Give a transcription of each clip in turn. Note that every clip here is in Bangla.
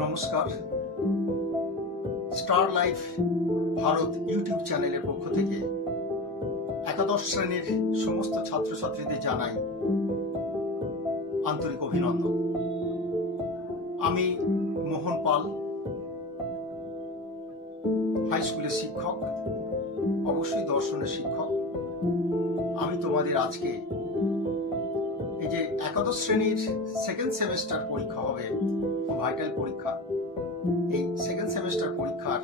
নমস্কার। স্টার লাইফ ভারত ইউটিউব চ্যানেলের পক্ষ থেকে একাদশ শ্রেণীর সমস্ত ছাত্রছাত্রীদের জানাই আন্তরিক অভিনন্দন। আমি মোহন পাল, হাই স্কুলের শিক্ষক, অবশ্যই দর্শনের শিক্ষক। আমি তোমাদের আজকে এই যে একাদশ শ্রেণীর সেকেন্ড সেমেস্টার পরীক্ষা হবে, ভাইটাল পরীক্ষা, এই সেকেন্ড সেমেস্টার পরীক্ষার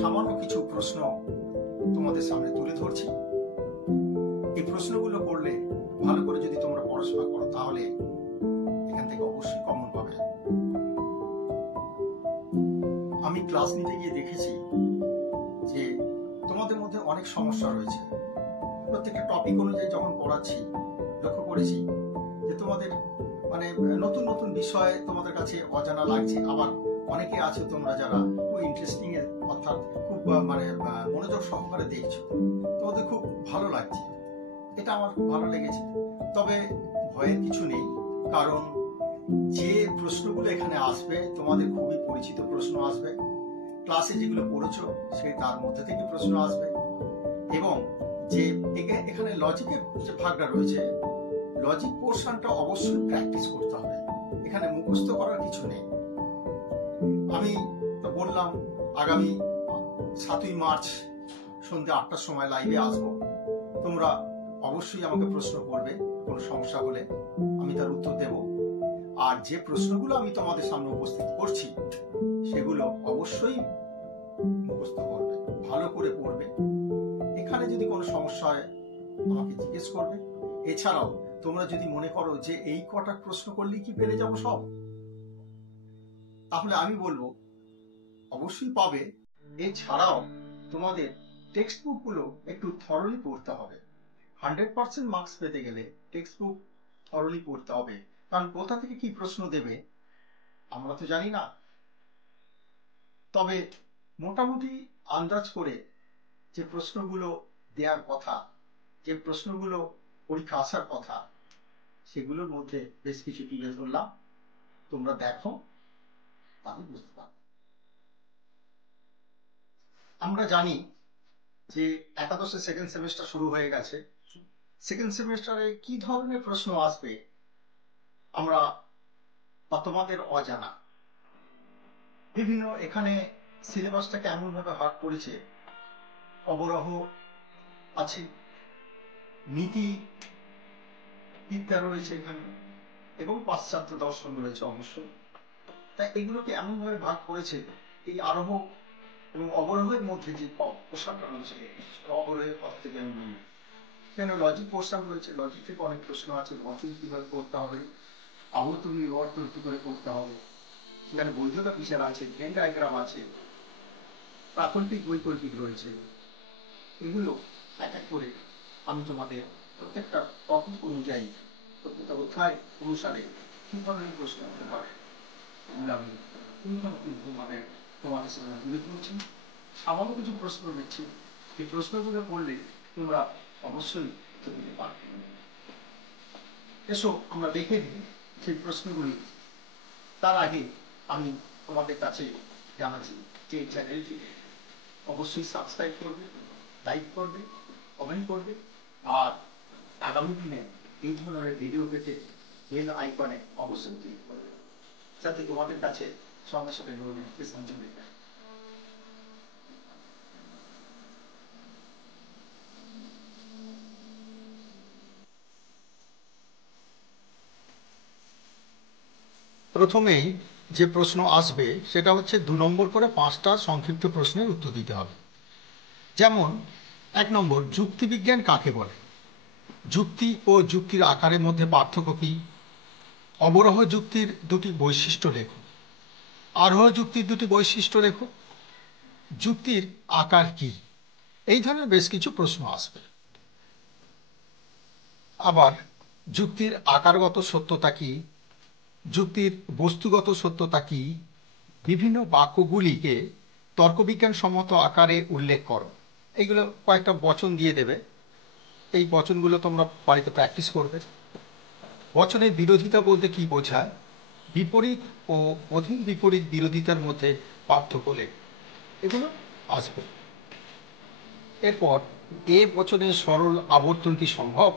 সামান্য কিছু প্রশ্ন তোমাদের সামনে তুলে ধরছি। এই প্রশ্নগুলো করলে ভালো করে যদি তোমরা পড়াশোনা করো তাহলে এখান থেকে অবশ্যই কমন পাবে। আমি ক্লাস নিতে গিয়ে দেখেছি যে তোমাদের মধ্যে অনেক সমস্যা রয়েছে। প্রত্যেকটা টপিক অনুযায়ী যখন পড়াচ্ছি লক্ষ্য করেছি যে তোমাদের নতুন নতুন বিষয় তোমাদের কাছে অজানা লাগছে। আবার অনেকে আছে তোমরা যারা খুব ইন্টারেস্টিং এর অর্থাৎ খুব মনোযোগ সহকারে দেখছো, তোমাদের খুব ভালো লাগছে। এটা আমার খুব ভালো লেগেছে। তবে ভয়ের কিছু নেই, কারণ যে প্রশ্নগুলো এখানে আসবে তোমাদের খুবই পরিচিত প্রশ্ন আসবে। ক্লাসে যেগুলো পড়েছো সেই তার মধ্যে থেকে প্রশ্ন আসবে, এবং যে এখানে লজিকের যে ভাগটা রয়েছে, লজিক পোর্শনটা অবশ্যই প্র্যাকটিস করতে হবে। এখানে মুখস্থ করার কিছু নেই। আমি তো বললাম আগামী 7ই মার্চ সন্ধ্যে 8টার সময় লাইভে আসবো। তোমরা অবশ্যই আমাকে প্রশ্ন করবে, কোনো সমস্যা হলে আমি তার উত্তর দেব। আর যে প্রশ্নগুলো আমি তোমাদের সামনে উপস্থিত করছি সেগুলো অবশ্যই মুখস্থ করবে, ভালো করে পড়বে। এখানে যদি কোনো সমস্যা হয় আমাকে জিজ্ঞেস করবে। এছাড়াও তোমরা যদি মনে করো যে এই কটা প্রশ্ন করলেই কি পেরে যাবো সব, তাহলে আমি বলবো অবশ্যই পাবে। এছাড়াও তোমাদের টেক্সট বুক গুলো একটু থরলি পড়তে হবে। 100% মার্কস পেতে গেলে টেক্সট বুক থরলি পড়তে হবে, কারণ কোথা থেকে কি প্রশ্ন দেবে আমরা তো জানি না। তবে মোটামুটি আন্দাজ করে যে প্রশ্নগুলো দেওয়ার কথা, যে প্রশ্নগুলো পরীক্ষা আসার কথা, সেগুলোর মধ্যে বেশ কিছু তুলে ধরলাম। তোমরা দেখো, তাহলে বুঝতে পারবে। আমরা জানি যে একাদশের সেকেন্ড সেমেস্টার শুরু হয়ে গেছে। সেকেন্ড সেমেস্টারে কি ধরনের প্রশ্ন আসবে আমরা বা তোমাদের অজানা। বিভিন্ন এখানে সিলেবাসটাকে এমন ভাবে ভাগ করেছে, অবরোহ আছে, নীতি বিদ্যা রয়েছে এখানে, এবং পাশ্চাত্য দর্শন রয়েছে অবশ্যই। তাই এগুলোকে এমন ভাবে ভাগ করেছে, এই আরোহ এবং অবরোহের মধ্যে যে পোশাকটা রয়েছে, অবরোহের পথ থেকে আমি বলি, কেন লজিক পোর্শন রয়েছে, লজিক থেকে অনেক প্রশ্ন আছে। লজিক কিভাবে করতে হবে, আবর্ত বিবর্তন কি করে করতে হবে, সেখানে বৈধতা বিচার আছে, ভেন ডায়াগ্রাম আছে, প্রাকল্পিক বৈকল্পিক রয়েছে। এগুলো এক এক করে আমি তোমাদের প্রত্যেকটা টপিক অনুযায়ী, প্রত্যেকটা অধ্যায় অনুসারে কি ধরনের প্রশ্ন হতে পারে আমি তোমাদের সামনে তুলে ধরছি। সামান্য কিছু প্রশ্ন দিচ্ছি, এই প্রশ্নগুলো করলে তোমরা অবশ্যই দিতে পারবে। এসো আমরা দেখে নিই সেই প্রশ্নগুলি। তার আগে আমি তোমাদের কাছে জানাচ্ছি যে এই চ্যানেলটি অবশ্যই সাবস্ক্রাইব করবে, লাইক করবে, কমেন্ট করবে, আর আগামী দিনে এই ধরনের ভিডিও পেতে বেল আইকনে অবশ্যই ক্লিক করবে, যাতে তোমাদের কাছে সঙ্গে সঙ্গে নোটিফিকেশন চলে যায়। প্রথমেই যে প্রশ্ন আসবে সেটা হচ্ছে 2 নম্বর করে 5টা সংক্ষিপ্ত প্রশ্নের উত্তর দিতে হবে। যেমন 1 নম্বর, যুক্তিবিজ্ঞান কাকে বলে? যুক্তি ও যুক্তির আকারের মধ্যে পার্থক্য কি? অবরোহ যুক্তির 2টি বৈশিষ্ট্য লেখো। আরোহ যুক্তির 2টি বৈশিষ্ট্য লেখো। যুক্তির আকার কি? এই ধরনের বেশ কিছু প্রশ্ন আসবে। আবার যুক্তির আকারগত সত্যতা কি? যুক্তির বস্তুগত সত্যতা কি? বিভিন্ন বাক্যগুলিকে তর্কবিজ্ঞান সম্মত আকারে উল্লেখ করো। এইগুলো কয়েকটা বচন দিয়ে দেবে, এই বচনগুলো তোমরা বাড়িতে প্র্যাকটিস করবে। বচনের বিরোধিতা বলতে কি বোঝায়, বিপরীত ও অধীন বিপরীত বিরোধিতার মধ্যে পার্থক্য লেখ, এগুলো আসবে। এরপর এ বচনের সরল আবর্তন কি সম্ভব,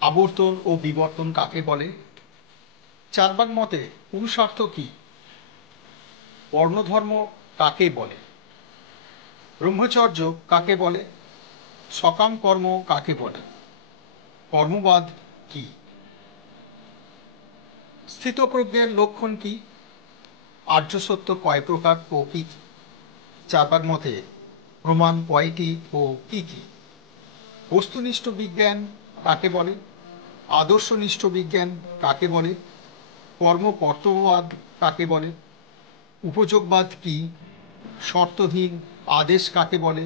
আবর্তন ও বিবর্তন কাকে বলে, 4 ভাগ মতে পুরুষার্থ কি, বর্ণধর্ম কাকে বলে, ব্রহ্মচর্য কাকে বলে, সকাম কর্ম কাকে বলে, কর্মবাদ কি, স্থিতপ্রজ্ঞের লক্ষণ কি, আর্য সত্য কয় প্রকার ও কি, 4 ভাগ মতে প্রমাণ কয়টি ও কি কি, বস্তুনিষ্ঠ বিজ্ঞান কাকে বলে, আদর্শনিষ্ঠ বিজ্ঞান কাকে বলে, কর্মকর্তব্যবাদ কাকে বলে, উপযোগবাদ কি, শর্তহীন আদেশ কাকে বলে,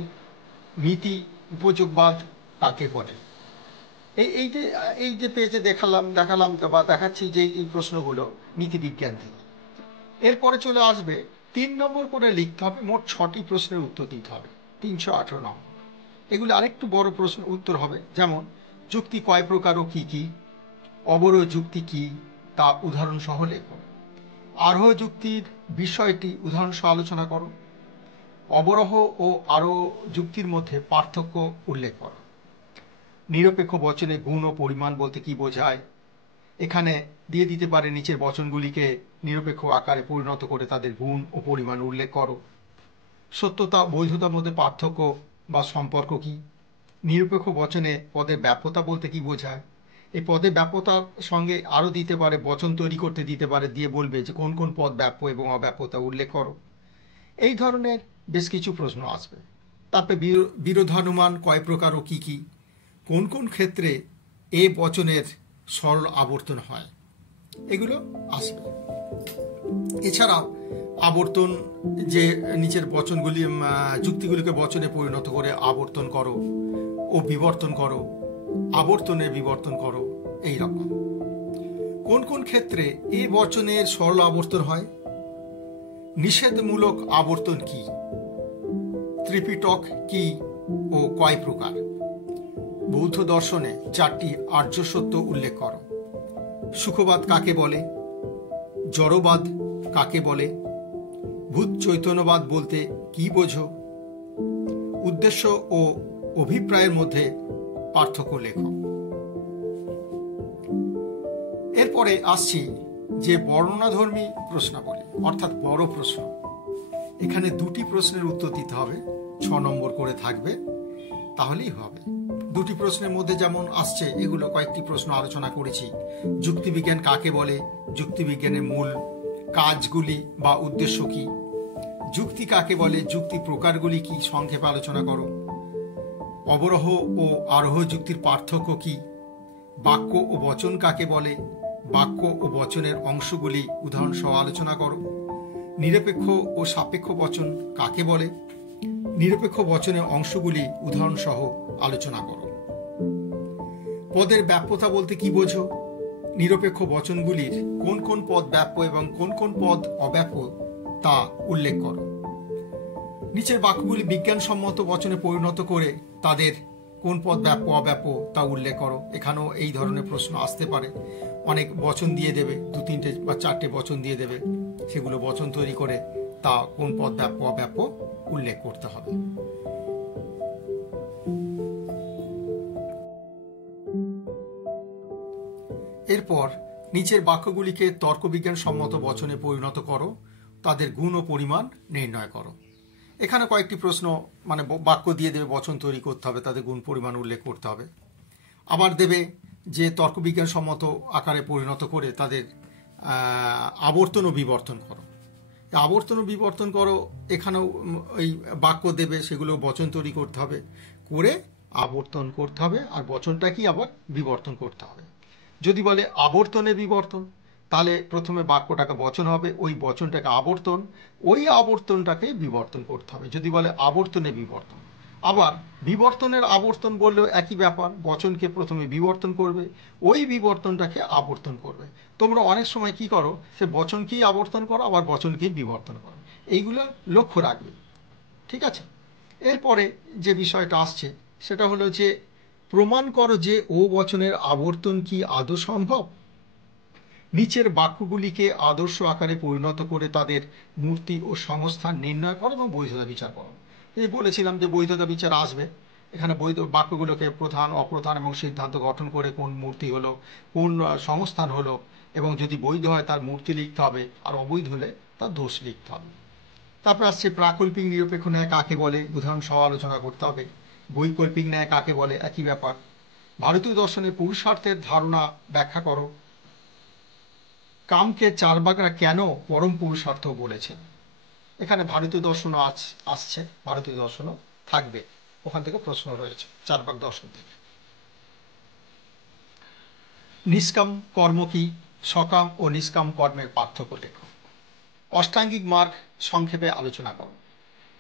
নীতি উপযোগবাদ কাকে বলে। এই যে পেজে দেখালাম তো বা দেখাচ্ছি যে এই প্রশ্নগুলো নীতিবিজ্ঞান থেকে। এরপরে চলে আসবে 3 নম্বর করে লিখতে হবে, মোট 6টি প্রশ্নের উত্তর দিতে হবে, 318 নম্বর। এগুলো আরেকটু বড় প্রশ্ন উত্তর হবে, যেমন যুক্তি কয় প্রকার ও কি কি, অবরোহ যুক্তি কি তা উদাহরণ সহ লেখো, আরোহ যুক্তির বিষয়টি উদাহরণ সহ আলোচনা করো, অবরোহ ও আরোহ যুক্তির মধ্যে পার্থক্য উল্লেখ করো, নিরপেক্ষ বচনে গুণ ও পরিমাণ বলতে কি বোঝায়, এখানে দিয়ে দিতে পারে নিচের বচনগুলিকে নিরপেক্ষ আকারে পরিণত করে তাদের গুণ ও পরিমাণ উল্লেখ করো, সত্যতা বৈধতার মধ্যে পার্থক্য বা সম্পর্ক কি, নিরপেক্ষ বচনে পদের ব্যাপ্যতা বলতে কি বোঝায়, এই পদের ব্যাপ্যতার সঙ্গে আরও দিতে পারে, বচন তৈরি করতে দিতে পারে, দিয়ে বলবে যে কোন কোন পদ ব্যাপ্য এবং অব্যাপ্যতা উল্লেখ করো। এই ধরনের বেশ কিছু প্রশ্ন আসবে। তারপরে বিরোধানুমান কয় প্রকার ও কি কি, কোন কোন ক্ষেত্রে এ বচনের সরল আবর্তন হয়, এগুলো আসবে। এছাড়াও আবর্তন, যে নিচের বচনগুলি যুক্তিগুলিকে বচনে পরিণত করে আবর্তন করো ও বিবর্তন করো, আবর্তনে বিবর্তন করো, এই রকম। কোন কোন ক্ষেত্রে এই বচনের সরল আবর্তন হয়, নিষেধমূলক আবর্তন কি, ত্রিপিটক কি ও কয় প্রকার, বৌদ্ধ দর্শনে 4টি আর্য সত্য উল্লেখ করো, সুখবাদ কাকে বলে, জড়বাদ কাকে বলে, ভূত চৈতন্যবাদ বলতে কি বোঝো, উদ্দেশ্য ও অভিপ্রায়ের মধ্যে পার্থক্য লেখো। এরপরে আসছি যে বর্ণনাধর্মী প্রশ্নাবলী, অর্থাৎ বড় প্রশ্ন। এখানে 2টি প্রশ্নের উত্তর দিতে হবে, 6 নম্বর করে থাকবে, তাহলেই হবে। 2টি প্রশ্নের মধ্যে যেমন আসছে, এগুলো কয়েকটি প্রশ্ন আলোচনা করেছি। যুক্তিবিজ্ঞান কাকে বলে, যুক্তিবিজ্ঞানের মূল কাজগুলি বা উদ্দেশ্য কি, যুক্তি কাকে বলে, যুক্তি প্রকারগুলি কি সংক্ষেপে আলোচনা করো, অবরোহ ও আরোহ যুক্তির পার্থক্য কি, বাক্য ও বচন কাকে বলে, বাক্য ও বচনের অংশগুলি উদাহরণ সহ আলোচনা করো, নিরপেক্ষ ও সাপেক্ষ বচন কাকে বলে, নিরপেক্ষ বচনের অংশগুলি উদাহরণ সহ আলোচনা করো, পদের ব্যাপ্যতা বলতে কি বোঝো, নিরপেক্ষ বচনগুলির কোন কোন পদ ব্যাপ্য এবং কোন কোন পদ অব্যাপ্য তা উল্লেখ করো, নিচের বাক্যগুলি বিজ্ঞানসম্মত বচনে পরিণত করে তাদের কোন পদ ব্যাপ্য অব্যাপ্য তা উল্লেখ করো। এখানেও এই ধরনের প্রশ্ন আসতে পারে, অনেক বচন দিয়ে দেবে, 2-3টে বা 4টে বচন দিয়ে দেবে, সেগুলো বচন তৈরি করে তা কোন পদ ব্যাপ্য অব্যাপ্য উল্লেখ করতে হবে। এরপর নিচের বাক্যগুলিকে তর্কবিজ্ঞান সম্মত বচনে পরিণত করো, তাদের গুণ ও পরিমাণ নির্ণয় করো। এখানে কয়েকটি প্রশ্ন, মানে বাক্য দিয়ে দেবে, বচন তৈরি করতে হবে, তাদের গুণ পরিমাণ উল্লেখ করতে হবে। আবার দেবে যে তর্কবিজ্ঞান সম্মত আকারে পরিণত করে তাদের আবর্তন ও বিবর্তন করো। আবর্তন ও বিবর্তন করো, এখানেও এই বাক্য দেবে, সেগুলো বচন তৈরি করতে হবে, করে আবর্তন করতে হবে, আর বচনটা কি আবার বিবর্তন করতে হবে। যদি বলে আবর্তনে বিবর্তন, তাহলে প্রথমে বাক্যটাকে বচন হবে, ওই বচনটাকে আবর্তন, ওই আবর্তনটাকে বিবর্তন করতে হবে। যদি বলে আবর্তনে বিবর্তন, আবার বিবর্তনের আবর্তন বললেও একই ব্যাপার, বচনকে প্রথমে বিবর্তন করবে, ওই বিবর্তনটাকে আবর্তন করবে। তোমরা অনেক সময় কি করো, সে বচনকেই আবর্তন করো, আবার বচনকেই বিবর্তন করো, এইগুলো লক্ষ্য রাখবে, ঠিক আছে। এরপরে যে বিষয়টা আসছে সেটা হলো যে প্রমাণ করো যে ও বচনের আবর্তন কি আদৌ সম্ভব। নিচের বাক্যগুলিকে আদর্শ আকারে পরিণত করে তাদের মূর্তি ও সংস্থান নির্ণয় করো এবং বৈধতা বিচার করো। এই বলেছিলাম যে বৈধতা বিচার আসবে। এখানে বৈধ বাক্যগুলোকে প্রধান অপ্রধান এবং সিদ্ধান্ত গঠন করে কোন মূর্তি হলো, কোন সংস্থান হলো, এবং যদি বৈধ হয় তার মূর্তি লিখতে হবে, আর অবৈধ হলে তার দোষ লিখতে হবে। তারপর আসছে প্রাকল্পিক নিরপেক্ষ ন্যায় কাকে বলে, উদাহরণ সহ আলোচনা করতে হবে। বৈকল্পিক ন্যায় কাকে বলে, একই ব্যাপার। ভারতীয় দর্শনে পুরুষার্থের ধারণা ব্যাখ্যা করো। কামকে চার্বাকরা কেন পরম পুরুষার্থ বলেছেন। এখানে ভারতীয় দর্শন আসছে, ভারতীয় দর্শনও থাকবে, ওখান থেকে প্রশ্ন রয়েছে চার্বাক দর্শন থেকে। নিষ্কাম কর্ম কি, সকাম ও নিষ্কাম কর্মের পার্থক্য লেখো। অষ্টাঙ্গিক মার্গ সংক্ষেপে আলোচনা করো।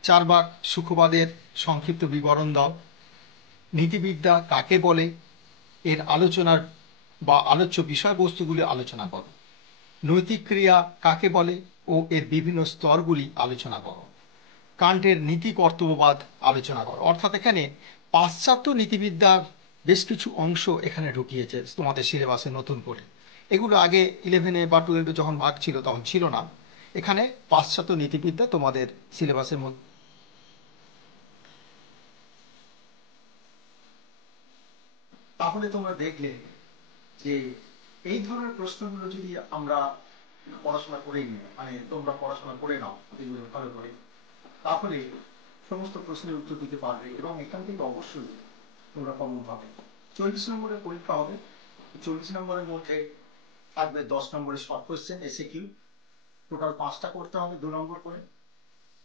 চার্বাক সুখবাদের সংক্ষিপ্ত বিবরণ দাও। নীতিবিদ্যা কাকে বলে, এর আলোচনার বা আলোচ্য বিষয়বস্তুগুলি আলোচনা করো। নৈতিক ক্রিয়া কাকে বলে ও এর বিভিন্ন স্তরগুলি আলোচনা করো। কান্টের নীতি কর্তব্যবাদ আলোচনা করো। অর্থাৎ এখানে পাশ্চাত্য নীতিবিদ্যার বেশ কিছু অংশ এখানে ঢুকিয়েছে তোমাদের সিলেবাসে নতুন করে। এগুলো আগে 11 বা 12 যখন ভাগ ছিল তখন ছিল না। এখানে পাশ্চাত্য নীতিবিদ্যা তোমাদের সিলেবাসের মধ্যে। তাহলে তোমরা দেখলে যে এই ধরনের প্রশ্নগুলো যদি আমরা পড়াশোনা করে নিই, মানে তোমরা পড়াশোনা করে নাও এগুলো ভালো করে, তাহলে সমস্ত প্রশ্নের উত্তর দিতে পারবে এবং এখান থেকে অবশ্যই তোমরা কমন পাবে। 40 নম্বরের পরীক্ষা হবে। 40 নম্বরের মধ্যে থাকবে 10 নম্বরের শর্ট কোশ্চেন এসএকিউ, টোটাল 5টা করতে হবে 2 নম্বর করে।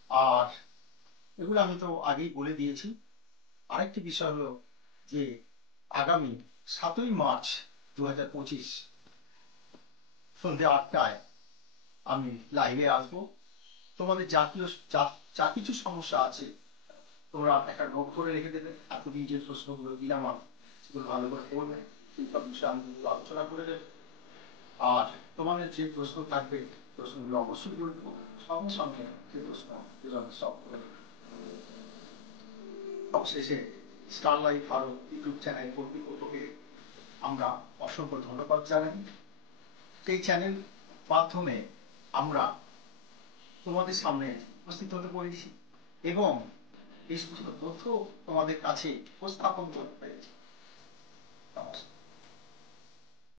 আর এগুলো আমি তো আগেই বলে দিয়েছি। আরেকটি বিষয় হলো যে আগামী 7ই মার্চ 2025 সন্ধ্যে 8টায় আমি লাইভে আসবো। তোমাদের জাতীয় যা কিছু সমস্যা আছে তোমরা একটা নোট করে রেখে দেবে। এতদিন যে প্রশ্নগুলো দিলাম সেগুলো ভালো করে পড়বে, সব বিষয়ে আমি আলোচনা করে দেবে। আর তোমাদের যে প্রশ্ন থাকবে প্রশ্নগুলো অবশ্যই বলবো, সঙ্গে সঙ্গে যে প্রশ্ন সলভ করে দেবে। অবশেষে স্টার লাইফ আরো ইউটিউব চ্যানেল কর্তৃপক্ষকে আমরা অসংখ্য ধন্যবাদ জানাই। এই চ্যানেল মাধ্যমে আমরা তোমাদের সামনে উপস্থিত হতে পেরেছি এবং এই সমস্ত তথ্য তোমাদের কাছে উপস্থাপন করতে পেরেছি। নমস্কার।